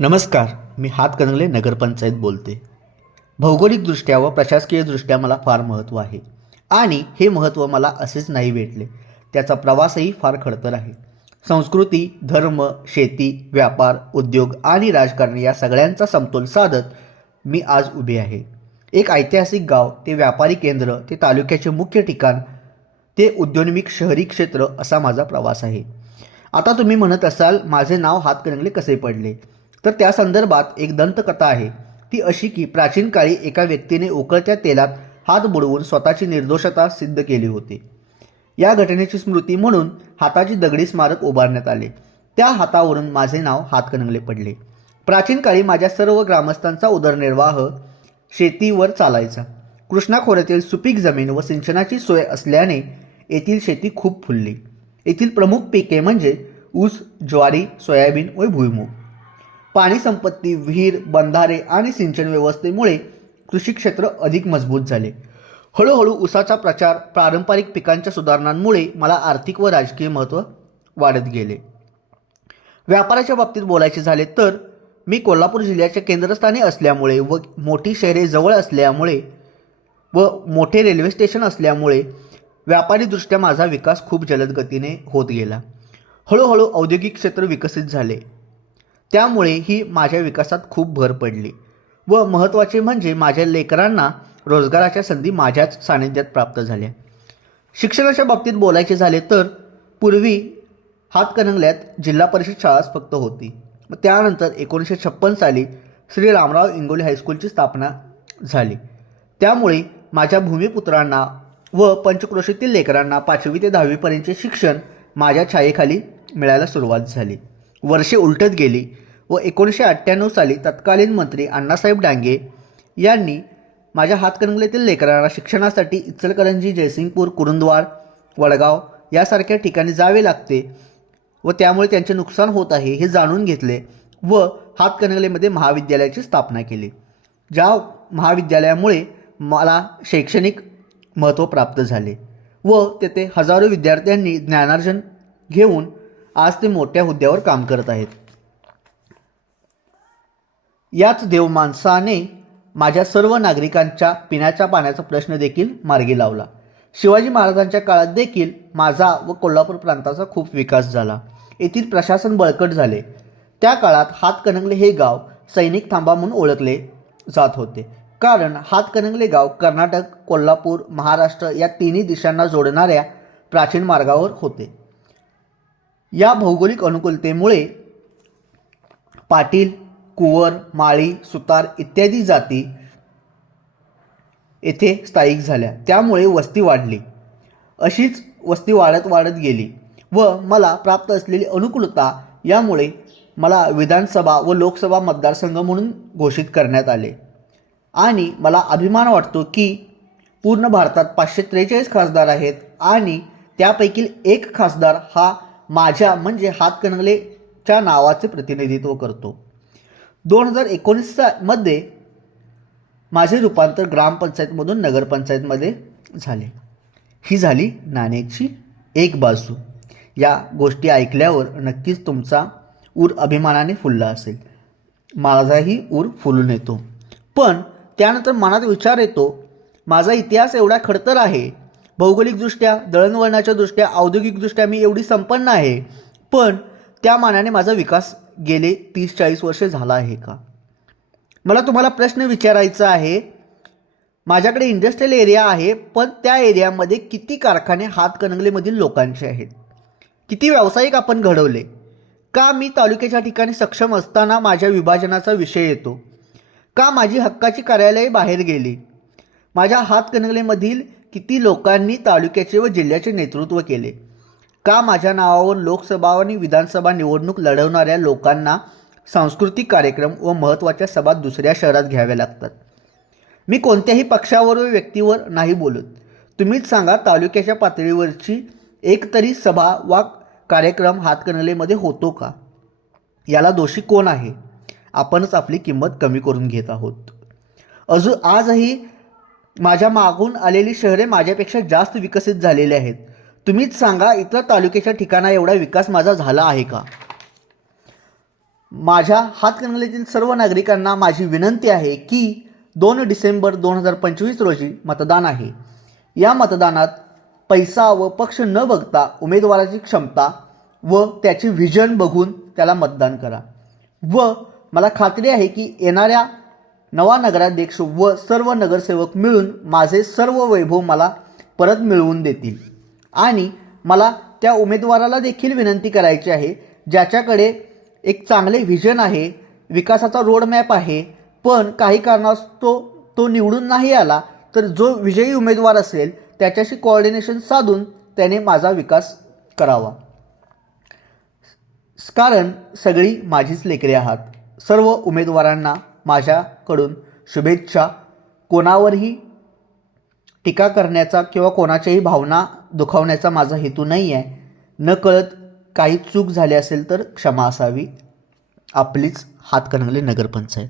नमस्कार. मी हातकणंगले नगरपंचायत बोलते. भौगोलिकदृष्ट्या व प्रशासकीयदृष्ट्या मला फार महत्त्व आहे आणि हे महत्त्व मला असेच नाही भेटले. त्याचा प्रवासही फार खडतर आहे. संस्कृती, धर्म, शेती, व्यापार, उद्योग आणि राजकारण या सगळ्यांचा समतोल साधत मी आज उभे आहे. एक ऐतिहासिक गाव ते व्यापारी केंद्र ते तालुक्याचे मुख्य ठिकाण ते उद्योन्मुख शहरी क्षेत्र असा माझा प्रवास आहे. आता तुम्ही म्हणत असाल माझे नाव हातकणंगले कसे पडले, तर त्या संदर्भात एक दंतकथा आहे. ती अशी की प्राचीन काळी एका व्यक्तीने उकळत्या तेलात हात बुडवून स्वतःची निर्दोषता सिद्ध केली होती. या घटनेची स्मृती म्हणून हाताची दगडी स्मारक उभारण्यात आले. त्या हातावरून माझे नाव हातकणंगले पडले. प्राचीन काळी माझ्या सर्व ग्रामस्थांचा उदरनिर्वाह शेतीवर चालायचा. कृष्णा खोऱ्यातील सुपीक जमीन व सिंचनाची सोय असल्याने येथील शेती खूप फुलली. येथील प्रमुख पिके म्हणजे ऊस, ज्वारी, सोयाबीन व भुईमूग. पाणी संपत्ती, विहीर, बंधारे आणि सिंचन व्यवस्थेमुळे कृषी क्षेत्र अधिक मजबूत झाले. हळूहळू ऊसाचा प्रचार, पारंपरिक पिकांच्या सुधारणांमुळे मला आर्थिक व राजकीय महत्त्व वाढत गेले. व्यापाराच्या बाबतीत बोलायचे झाले तर मी कोल्हापूर जिल्ह्याच्या केंद्रस्थानी असल्यामुळे व मोठी शहरे जवळ असल्यामुळे व मोठे रेल्वे स्टेशन असल्यामुळे व्यापारीदृष्ट्या माझा विकास खूप जलद गतीने होत गेला. हळूहळू औद्योगिक क्षेत्र विकसित झाले. त्यामुळेही माझ्या विकासात खूप भर पडली व महत्त्वाचे म्हणजे माझ्या लेकरांना रोजगाराच्या संधी माझ्याच सानिध्यात प्राप्त झाल्या. शिक्षणाच्या बाबतीत बोलायचे झाले तर पूर्वी हातकणंगल्यात जिल्हा परिषद शाळाच फक्त होती. त्यानंतर 1956 साली श्री रामराव इंगोले हायस्कूलची स्थापना झाली. त्यामुळे माझ्या भूमिपुत्रांना व पंचक्रोशीतील लेकरांना 5वी ते 10वी पर्यंतचे शिक्षण माझ्या छायेखाली मिळायला सुरुवात झाली. वर्षे उलटत गेली व 1998 साली तत्कालीन मंत्री अण्णासाहेब डांगे यांनी माझ्या हातकणंगलेतील लेकरांना शिक्षणासाठी इचलकरंजी, जयसिंगपूर, कुरुंदवाड, वडगाव यासारख्या ठिकाणी जावे लागते व त्यामुळे त्यांचे नुकसान होत आहे हे जाणून घेतले व हातकणंगलेमध्ये महाविद्यालयाची स्थापना केली. ज्या महाविद्यालयामुळे मला शैक्षणिक महत्त्व प्राप्त झाले व तेथे हजारो विद्यार्थ्यांनी ज्ञानार्जन घेऊन आज ते मोठ्या हुद्द्यावर काम करत आहेत. याच देवमाणसाने माझ्या सर्व नागरिकांच्या पिण्याच्या पाण्याचा प्रश्न देखील मार्गी लावला. शिवाजी महाराजांच्या काळात देखील माझा व कोल्हापूर प्रांताचा खूप विकास झाला. येथील प्रशासन बळकट झाले. त्या काळात हातकणंगले हे गाव सैनिक थांबा म्हणून ओळखले जात होते, कारण हातकणंगले गाव कर्नाटक, कोल्हापूर, महाराष्ट्र या तिन्ही दिशांना जोडणाऱ्या प्राचीन मार्गावर होते. या भौगोलिक अनुकूलतेमुळे पाटील, कुंवर, माळी, सुतार इत्यादी जाती येथे स्थायिक झाल्या. त्यामुळे वस्ती वाढली. अशीच वस्ती वाढत गेली व मला प्राप्त असलेली अनुकूलता यामुळे मला विधानसभा व लोकसभा मतदारसंघ म्हणून घोषित करण्यात आले आणि मला अभिमान वाटतो की पूर्ण भारतात 543 खासदार आहेत आणि त्यापैकी एक खासदार हा माझ्या म्हणजे हातकणंगलेच्या नावाचे प्रतिनिधित्व करतो. 2019 मध्ये माझे रूपांतर ग्रामपंचायतमधून नगरपंचायतमध्ये झाले. ही झाली नाण्याची एक बाजू. या गोष्टी ऐकल्यावर नक्कीच तुमचा ऊर अभिमानाने फुलला असेल. माझाही ऊर फुलून येतो. पण त्यानंतर मनात विचार येतो, माझा इतिहास एवढा खडतर आहे, भौगोलिकदृष्ट्या, दळणवळणाच्या दृष्ट्या, औद्योगिकदृष्ट्या मी एवढी संपन्न आहे, पण त्या मानाने माझा विकास गेले 30-40 वर्षे झाला आहे का? मला तुम्हाला प्रश्न विचारायचा आहे. माझ्याकडे इंडस्ट्रियल एरिया आहे, पण त्या एरियामध्ये किती कारखाने हातकणंगलेमधील लोकांचे आहेत? किती व्यावसायिक आपण घडवले? का मी तालुक्याच्या ठिकाणी सक्षम असताना माझ्या विभाजनाचा विषय येतो? का माझी हक्काची कार्यालये बाहेर गेली? माझ्या हातकणंगलेमधील किती लोकांनी तालुक्याचे व जिल्ह्याचे नेतृत्व केले? का माझ्या नावावर लोकसभा आणि विधानसभा निवडणूक लढवणाऱ्या लोकांना सांस्कृतिक कार्यक्रम व महत्त्वाच्या सभा दुसऱ्या शहरात घ्याव्या लागतात? मी कोणत्याही पक्षावर व व्यक्तीवर नाही बोलत. तुम्हीच सांगा, तालुक्याच्या पातळीवरची एक तरी सभा वा कार्यक्रम हातकणंगलेमध्ये होतो का? याला दोषी कोण आहे? आपणच आपली किंमत कमी करून घेत आहोत. आजही माझ्या मागून आलेली शहरे माझ्यापेक्षा जास्त विकसित झालेली आहेत. तुम्हीच सांगा, इतर तालुक्याच्या ठिकाणा एवढा विकास माझा झाला आहे का? माझ्या हातकणंगलेतील सर्व नागरिकांना माझी विनंती आहे की 2 डिसेंबर 2025 रोजी मतदान आहे. या मतदानात पैसा व पक्ष न बघता उमेदवाराची क्षमता व त्याची व्हिजन बघून त्याला मतदान करा व मला खात्री आहे की येणाऱ्या नवा नगराध्यक्ष व सर्व नगरसेवक मिळून माझे सर्व वैभव मला परत मिळवून देतील. आणि मला त्या उमेदवाराला देखील विनंती करायची आहे ज्याच्याकडे एक चांगले व्हिजन आहे, विकासाचा रोडमॅप आहे, पण काही कारणास्तव तो निवडून नाही आला तर जो विजयी उमेदवार असेल त्याच्याशी कोऑर्डिनेशन साधून त्याने माझा विकास करावा. कारण सगळी माझीच लेकरे आहात. सर्व उमेदवारांना माझ्याकडून शुभेच्छा. कोणावरही टीका करण्याचा किंवा कोणाच्याही भावना दुखावण्याचा माझा हेतू नाही आहे. नकळत काही चूक झाली असेल तर क्षमा असावी. आपलीच हातकणंगले नगरपंचायत.